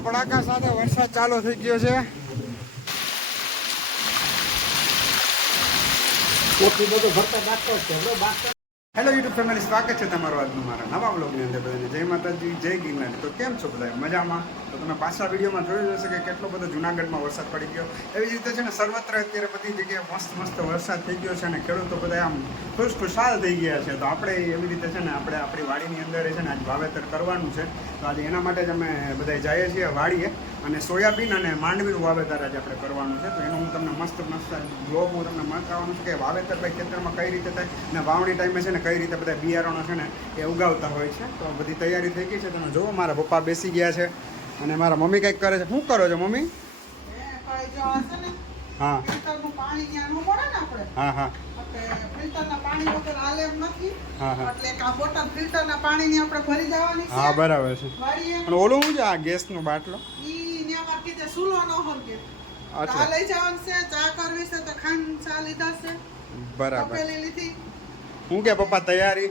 કડાકા સાથે વરસાદ ચાલુ થઈ ગયો છે. હેલો યુટ્યુબ ફેમિલી સ્વાગત છે તમારું આજનું મારા નવા બ્લોગની અંદર બધાને. જય માતાજી જય ગિરનારી. તો કેમ છો બધા મજામાં? તો તમે પાછલા વિડીયોમાં જોયું હશે કે કેટલો બધો જુનાગઢમાં વરસાદ પડી ગયો. એવી રીતે છે ને સર્વત્ર અત્યારે બધી જગ્યાએ મસ્ત મસ્ત વરસાદ થઈ ગયો છે અને ખેડૂતો બધા આમ ખુશ ખુશાલ થઈ ગયા છે. તો આપણે એવી રીતે છે ને આપણે આપણી વાડીની અંદર છે ને આજ વાવેતર કરવાનું છે. તો આજે એના માટે જ અમે બધા જઈએ છીએ વાડીએ અને સોયાબીન અને માંડવીનું વાવેતર આજે આપણે કરવાનું છે. તો એનું હું તમને મસ્ત મસ્ત બ્લોગ હું તમને બતાવવાનું છું કે વાવેતર ભાઈ ખેતરમાં કઈ રીતે થાય અને વાવણી ટાઈમે છે ને કઈ રીતે બધા બિયારણો છે ને એ ઉગાવતા હોય છે. તો બધી તૈયારી થઈ ગઈ છે. તમે જુઓ મારા પપ્પા બેસી ગયા છે. અને મારા મમ્મી કંઈક કરે છે. શું કરો છો મમ્મી? હા. પાણી હા હા. પાણી હા હા. બોટલ હા બરાબર છે. વાળીએ. ઓલું શું છે આ બાટલો? સુલો ન હરગે અચ્છા. ચા લઈ જવાનું ચા કરવી છે તો ખાંડ ચા લીધા બરાબર. શું કે પપ્પા તૈયારી?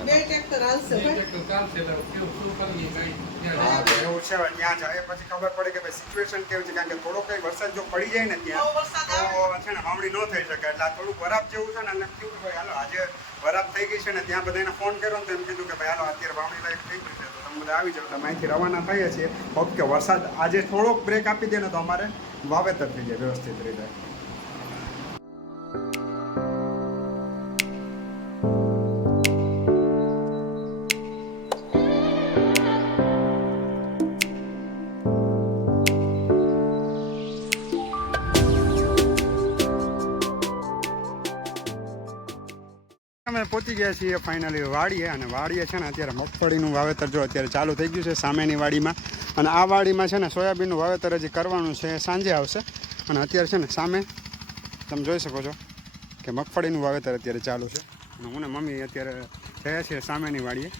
બે ટ્રેક્ટર હાલશે એવું છે ત્યાં જાય પછી ખબર પડે કે ભાઈ સિચ્યુએશન કેવી છે કારણ કે થોડો કઈ વરસાદ જો પડી જાય ને ત્યાં તો છે ને વાવણી ન થઈ શકે. એટલે આ થોડું બરાબ જેવું છે ને એટલે કીધું ભાઈ હાલો આજે બરાબ થઈ ગઈ છે ને ત્યાં બધાને ફોન કર્યો ને તો એમ કીધું કે ભાઈ હાલો અત્યારે વાવણી લાયક થઈ ગઈ છે તો તમે બધા આવી જાઓ તમે અહીંથી રવાના થઈએ છીએ. ઓકે વરસાદ આજે થોડોક બ્રેક આપી દે ને તો અમારે વાવેતર થઈ જાય વ્યવસ્થિત રીતે. અમે પહોંચી ગયા છીએ ફાઇનલી વાડીએ અને વાડીએ છે ને અત્યારે મગફળીનું વાવેતર જો અત્યારે ચાલુ થઈ ગયું છે સામેની વાડીમાં. અને આ વાડીમાં છે ને સોયાબીનનું વાવેતર હજી કરવાનું છે, સાંજે આવશે. અને અત્યારે છે ને સામે તમે જોઈ શકો છો કે મગફળીનું વાવેતર અત્યારે ચાલુ છે. અને હું ને મમ્મી અત્યારે ગયા છીએ સામેની વાડીએ.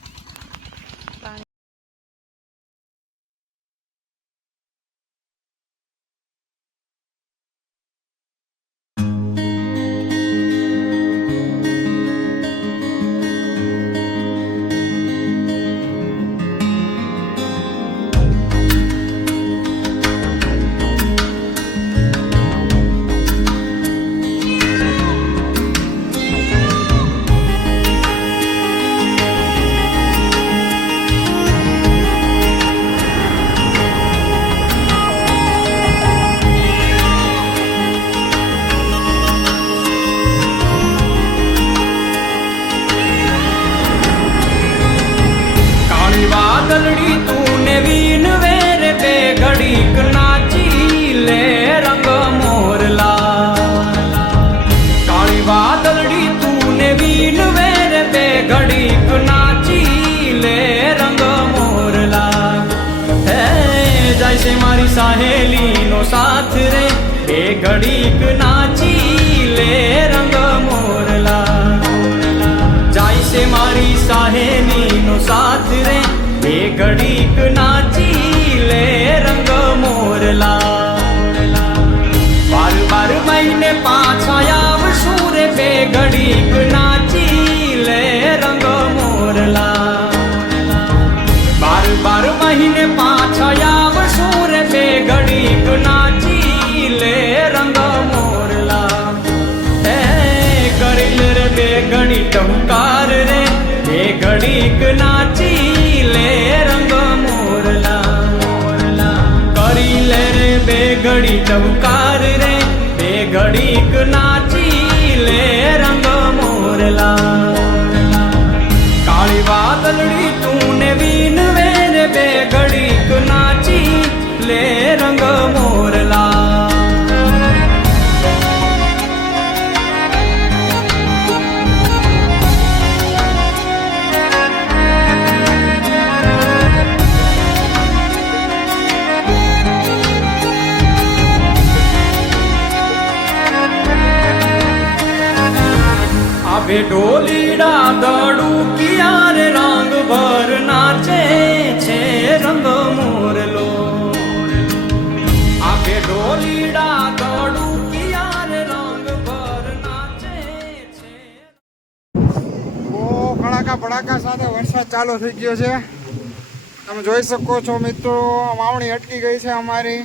કાળી તું ને વીન વેર બે ઘડીક નાચી લે રંગ મોરલા. કાળી વાદળડી તું ને વીન વેર બે ઘડીક નાચી લે રંગ મોરલા. હે, જાય છે મારી સાહેલીનો સાથ રે, બે ઘડીક નાચી ઘડી ટહુકાર રે બે ઘડીક નાચી લે રંગ એ ઢોલીડા દડું ક્યારે રંગ ભર નાચે છે રંગ મોરલો? આપે ઢોલીડા દડું ક્યારે છે ઓ, કડાકા ભડાકા સાથે વરસાદ ચાલુ થઈ ગયો છે. તમે જોઈ શકો છો મિત્રો, વાવણી અટકી ગઈ છે અમારી.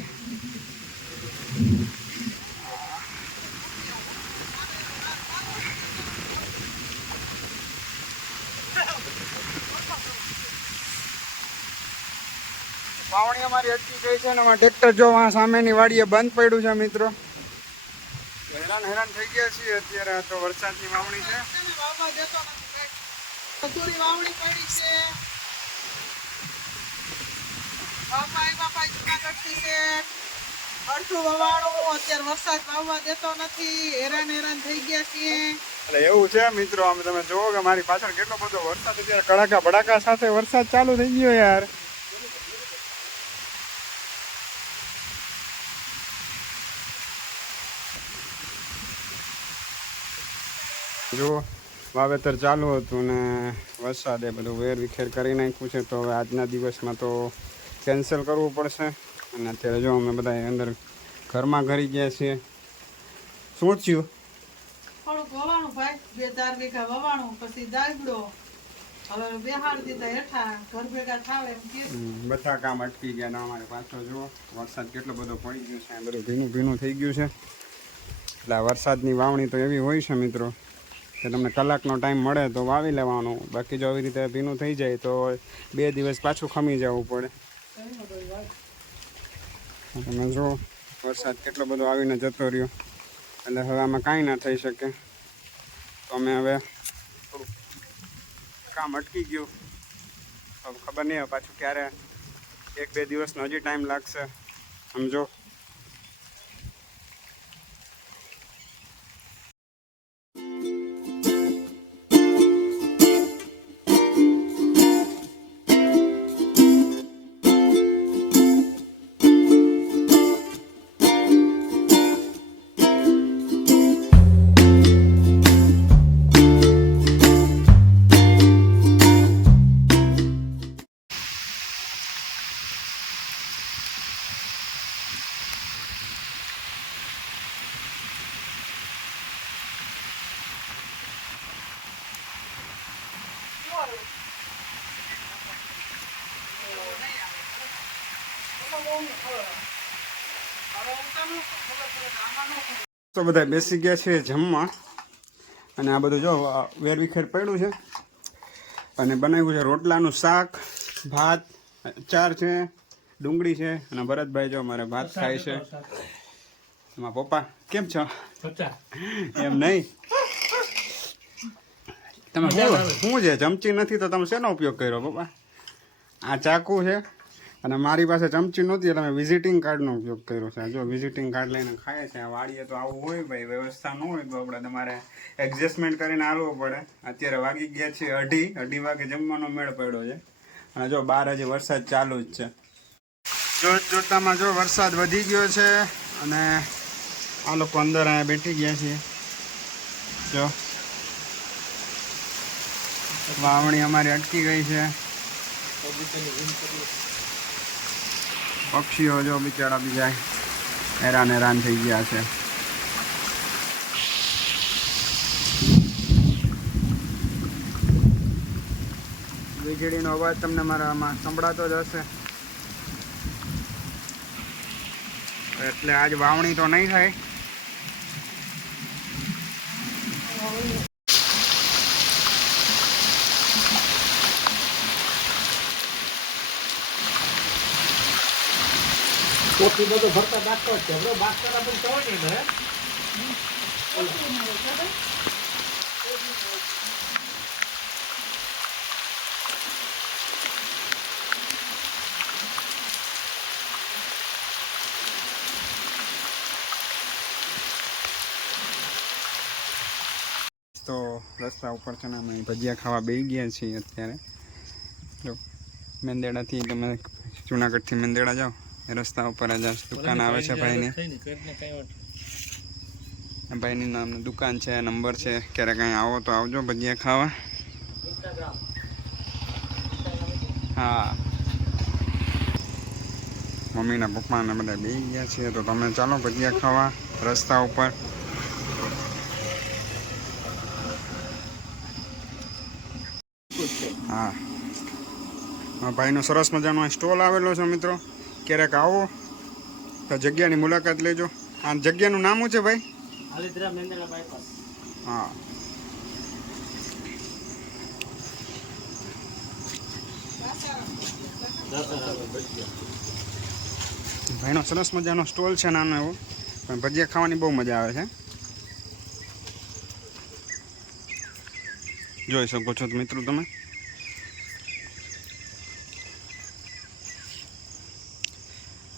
અમારી અટકી ગઈ છે અમારું ટ્રેક્ટર જો આ સામેની વાડીએ બંધ પડ્યું છે મિત્રો. હેરાન હેરાન થઈ ગયા છીએ. અત્યારે આ તો વરસાદની વાવણી છે. વાવણી પડી છે. બાપાઈ બાપાઈ જુનાગઢથી છે. અડધું વવાણું. અત્યારે વરસાદ વાવવા દેતો નથી. હેરાન હેરાન થઈ ગયા છીએ. એટલે એવું છે મિત્રો તમે જુઓ કે મારી પાછળ કેટલો બધો વરસાદ અત્યારે કડાકા ભડાકા સાથે વરસાદ ચાલુ થઈ ગયો યાર. જો વાવેતર ચાલુ હતું ને વરસાદે બધું વેર વિખેર કરી નાખ્યું છે તો હવે આજના દિવસમાં તો કેન્સલ કરવું પડશે. અને અત્યારે જો અમે બધા અંદર ઘરમાં ઘરી ગયા છીએ. શું થયું? વવાણું ભાઈ બે ચાર વીઘા વવાણું પછી દાગડો. હવે બેહાડ દીધા હેઠા ઘર ભેગા થાવ એમ કે. હમ, બધા કામ અટકી ગયા ને અમારે પાછો જુઓ વરસાદ કેટલો બધો પડી ગયો છે બધું ભીનું ભીનું થઈ ગયું છે. એટલે વરસાદની વાવણી તો એવી હોય છે મિત્રો. કે તમને કલાકનો ટાઈમ મળે તો વાવી લેવાનું. બાકી જો આવી રીતે ભીનું થઈ જાય તો બે દિવસ પાછું ખમી જવું પડે. તમે જો વરસાદ કેટલો બધો આવીને જતો રહ્યો. એટલે હવે આમાં કાંઈ ના થઈ શકે. તો અમે હવે કામ અટકી ગયું. હવે ખબર નહીં હવે પાછું ક્યારે એક બે દિવસનો હજી ટાઈમ લાગશે. સમજો તો બધા બેસી ગયા છે જમવા. અને આ બધું જો વેરવિખેર પડ્યું છે. અને બનાવ્યું છે રોટલાનું શાક ભાત ચાર છે ડુંગળી છે અને ભરતભાઈ જો મારે ભાત ખાય છે. એમાં પપ્પા કેમ છો? એમ નહીં? તમે શું છે? ચમચી નથી તો તમે શેનો ઉપયોગ કર્યો પપ્પા? આ ચાકુ છે. અને મારી પાસે ચમચી નહોતી એટલે મેં વિઝિટિંગ કાર્ડનો ઉપયોગ કર્યો છે. જો વિઝિટિંગ કાર્ડ લઈને ખાય છે, આ વાડીએ તો આવું હોય ભાઈ, વ્યવસ્થા ન હોય તો આપણે તમારે એડજસ્ટમેન્ટ કરીને હાલવું પડે. અત્યારે વાગી ગયા છે અઢી અઢી વાગે જમવાનો મેળ પડ્યો છે. અને જો બાર હજી વરસાદ ચાલુ જ છે. જોત જોતામાં જો વરસાદ વધી ગયો છે અને આ લોકો અંદર અહીંયા બેઠી ગયા છીએ જો વાવણી અમારી અટકી ગઈ છે. પક્ષીઓ જો બિચારા બીજા હેરાન હેરાન થઈ ગયા છે. વીજળીનો અવાજ તમને મારા આમાં સંભળાતો જ હશે. એટલે આજ વાવણી તો નહીં થાય. કોઠી બધો ભરતા બાકતો છે. હમણાં બાસ્કરા પણ કહેવાય ને તો રસ્તા ઉપર છે ને અમે ભજીયા ખાવા બેસી ગયા છીએ અત્યારે. મેંદેડાથી તમે જુનાગઢથી મેંદેડા જાઓ. રસ્તા ઉપર જ આ દુકાન આવે છે ભાઈની. ભાઈની નામની દુકાન છે નંબર છે. ક્યારેક કંઈ આવો તો આવજો ભજીયા ખાવા. હા. મમ્મીના પપ્પાને બધા બે ગયા છે તો તમે ચાલો ભજીયા ખાવા રસ્તા ઉપર. હા. ભાઈનો સરસ મજાનો સ્ટોલ આવેલો છે મિત્રો. ક્યારેક આવો તો જગ્યાની મુલાકાત લેજો. આ જગ્યાનું નામ શું છે ભાઈ? હા. ભાઈનો સરસ મજાનો સ્ટોલ છે નાનો એવો પણ ભજીયા ખાવાની બહુ મજા આવે છે. જોઈ શકો છો મિત્રો તમે.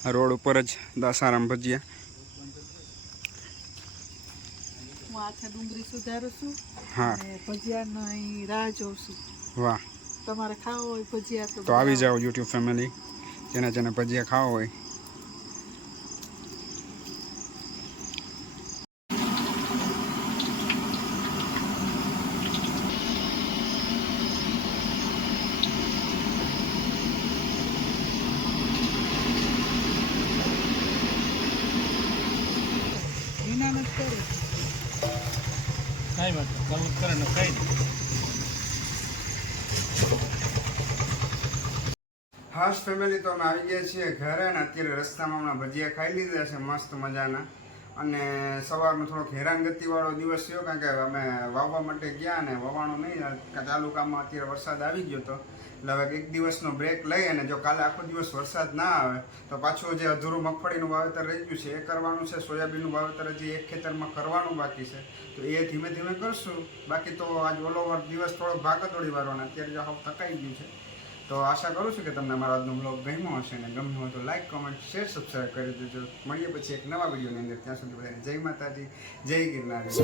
રોડ ઉપર જ દાસારામ ભજીયા. હું આખે ડુંગળી સુધારું છું હા. ભજીયાનો અહીં રાહ જોઉં છું. વાહ. તમારે ખાવો હોય ભજીયા તો આવી જાઓ યુટ્યુબ ફેમિલી જેને જેને ભજીયા ખાવા હોય વિના નથી કરી કાંઈ વાત નહીં. કરવું જ કરે ને કાંઈ નહીં હાશ ફેમિલી તો અમે આવી ગયા છીએ ઘરે ને અત્યારે રસ્તામાં હમણાં ભજીયા ખાઈ લીધા છે, મસ્ત મજાના. અને સવારનો થોડોક હેરાનગતિવાળો દિવસ થયો, કારણ કે અમે વાવવા માટે ગયા ને વવાણું નહીં ચાલુ કામમાં અત્યારે વરસાદ આવી ગયો હતો એટલે હવે એક દિવસનો બ્રેક લઈ અને જો કાલે આખો દિવસ વરસાદ ના આવે, તો પાછું જે અધૂરું મગફળીનું વાવેતર રહી ગયું છે, એ કરવાનું છે, સોયાબીનનું વાવેતર હજી એક ખેતરમાં કરવાનું બાકી છે. તો એ ધીમે ધીમે કરશું. બાકી તો આજ ઓલ ઓવર દિવસ થોડોક ભાગદોડી વાળવાનો અત્યારે જો હવે થકાઈ ગયું છે. તો આશા કરું છું કે તમને અમારો આજનો બ્લોગ ગમ્યો હશે અને ગમ્યો હોય તો લાઇક કોમેન્ટ શેર સબસ્ક્રાઈબ કરી દેજો. મળીએ પછી એક નવા વિડીયોની અંદર. ત્યાં સુધી બધાને જય માતાજી, જય ગિરનારી.